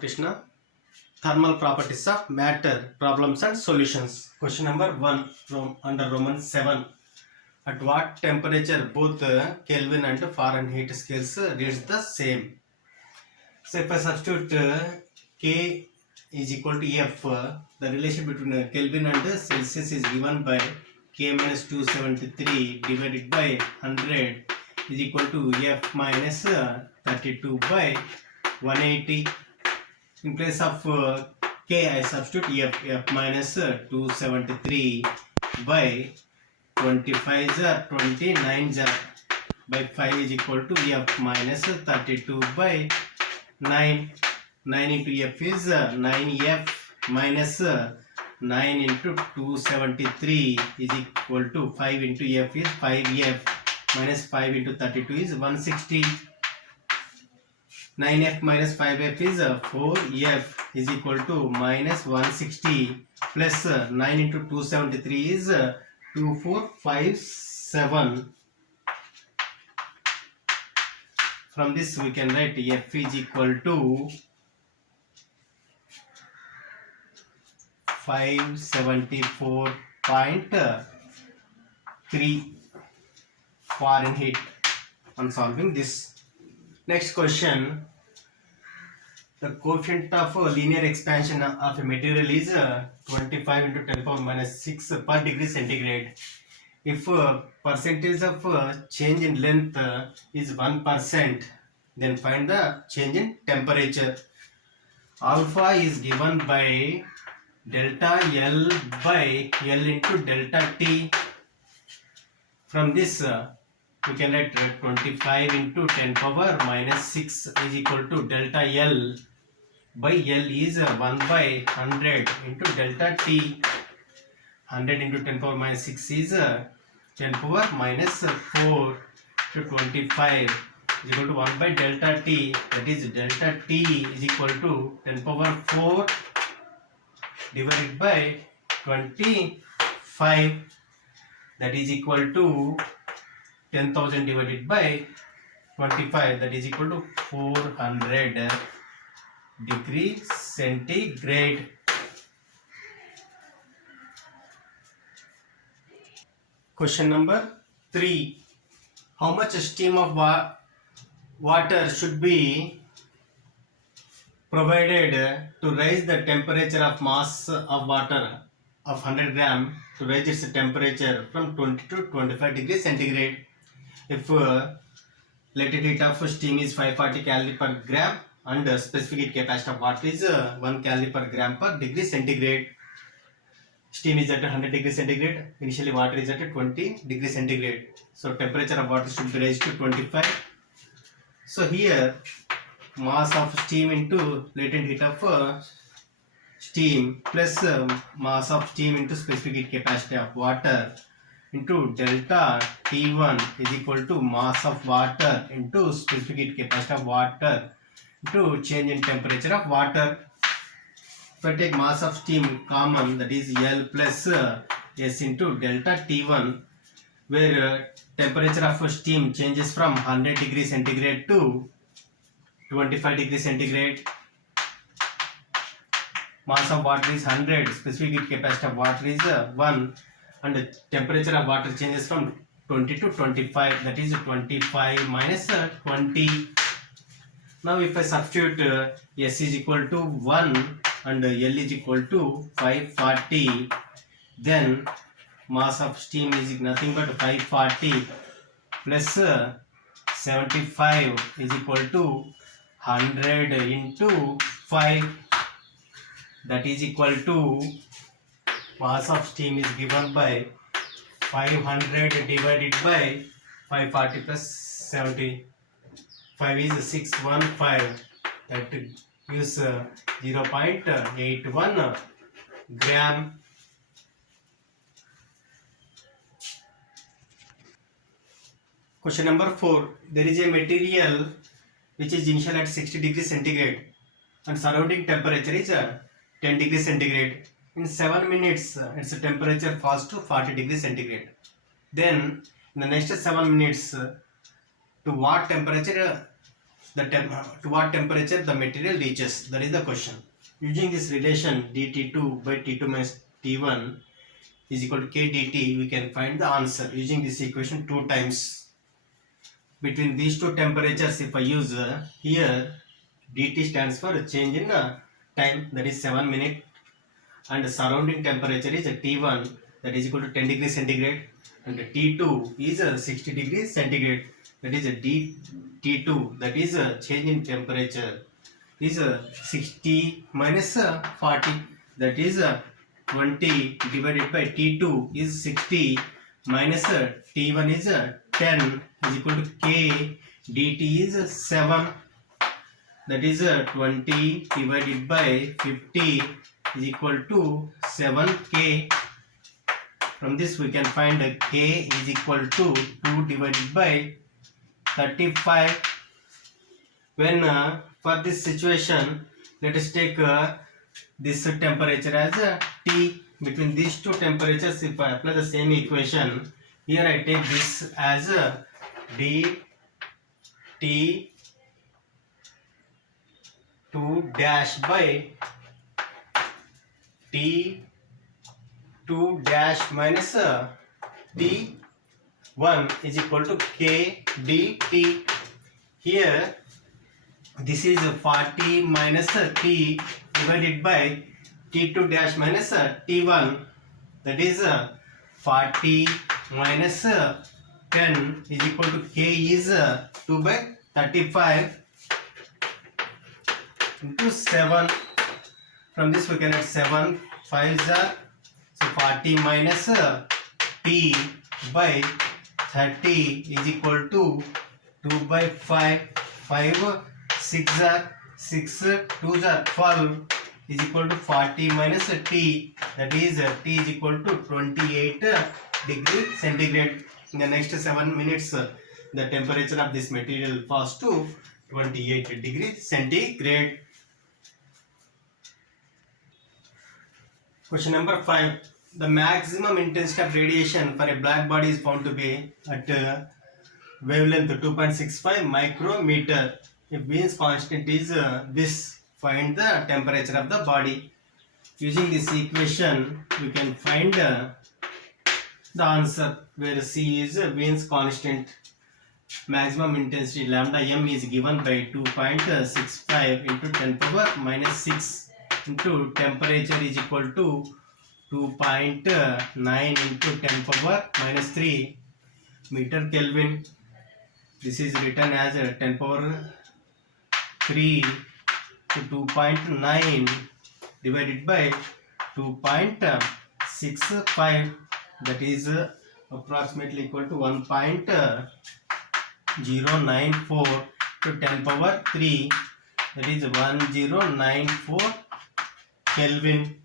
Krishna. Thermal properties of matter, problems and solutions. Question number 1 from under Roman 7. At what temperature both Kelvin and Fahrenheit scales reads the same? So if I substitute K is equal to F, the relation between Kelvin and Celsius is given by K minus 273 divided by 100 is equal to F minus 32 by 180. In place of K, I substitute F minus 273 by 25 29 by 5 is equal to F minus 32 by 9. 9 into F is 9F minus 9 into 273 is equal to 5 into F is 5F minus 5 into 32 is 160. 9F minus 5F is 4F is equal to minus 160 plus 9 into 273 is 2457. From this we can write F is equal to 574.3 Fahrenheit on solving this. Next question. The coefficient of linear expansion of a material is 25 into 10 power minus 6 per degree centigrade. If percentage of change in length is 1%, then find the change in temperature. Alpha is given by delta L by L into delta T. From this we can write 25 into 10 power minus 6 is equal to delta L by L is 1 by 100 into delta T. 100 into 10 power minus 6 is 10 power minus 4 to 25 is equal to 1 by delta T, that is delta T is equal to 10 power 4 divided by 25, that is equal to 10,000 divided by 25, that is equal to 400 degree centigrade. Question number 3. How much steam of water should be provided to raise the temperature of mass of water of 100 gram to raise its temperature from 20 to 25 degrees centigrade? If latent heat of steam is 540 calorie per gram and specific heat capacity of water is 1 calorie per gram per degree centigrade. Steam is at 100 degrees centigrade. Initially water is at 20 degrees centigrade. So temperature of water should be raised to 25. So here mass of steam into latent heat of steam plus mass of steam into specific heat capacity of water into delta T1 is equal to mass of water into specific heat capacity of water into change in temperature of water. If I take mass of steam common, that is L plus S into delta T1, where temperature of steam changes from 100 degrees centigrade to 25 degrees centigrade. Mass of water is 100, specific heat capacity of water is 1, and the temperature of water changes from 20 to 25, that is 25 minus 20. Now if I substitute S is equal to 1 and L is equal to 540, then mass of steam is nothing but 540 plus 75 is equal to 100 into 5, that is equal to mass of steam is given by 500 divided by 540 plus 75 is 615, that gives 0.81 gram. Question number 4. There is a material which is initial at 60 degrees centigrade and surrounding temperature is 10 degrees centigrade. In 7 minutes its temperature falls to 40 degrees centigrade. Then in the next 7 minutes to what temperature to what temperature the material reaches. That is the question. Using this relation dT2 by T2 minus T1 is equal to K dt, we can find the answer using this equation 2 times. Between these two temperatures, if I use here, dt stands for change in time, that is 7 minutes, and the surrounding temperature is T1, that is equal to 10 degrees centigrade, and T2 is 60 degrees centigrade, that is T2, that is change in temperature, is 60 minus 40, that is 20 divided by T2 is 60 minus T1 is 10 is equal to K dt is 7, that is 20 divided by 50 is equal to 7K. From this we can find K is equal to 2 divided by 35. When for this situation, let us take this temperature as T. Between these two temperatures, if I apply the same equation, here I take this as dt 2 dash by T2 dash minus T1 is equal to K dt. Here this is 40 minus T divided by T2 dash minus T1, that is 40 minus 10 is equal to K is 2 by 35 into 7. From this we can add 7 5s are, so 40 minus T by 30 is equal to 2 by 5, 5 6 are, 6 2s are 12 is equal to 40 minus T, that is T is equal to 28 degrees centigrade. In the next 7 minutes the temperature of this material falls to 28 degrees centigrade. Question number 5. The maximum intensity of radiation for a black body is found to be at wavelength 2.65 micrometer. If Wien's constant is this, find the temperature of the body. Using this equation, we can find the answer, where C is Wien's constant. Maximum intensity lambda m is given by 2.65 into 10 power minus 6 into temperature is equal to 2.9 into 10 power minus 3 meter Kelvin. This is written as 10 power 3 to 2.9 divided by 2.65, that is approximately equal to 1.094 to 10 power 3, that is 1094 Kelvin.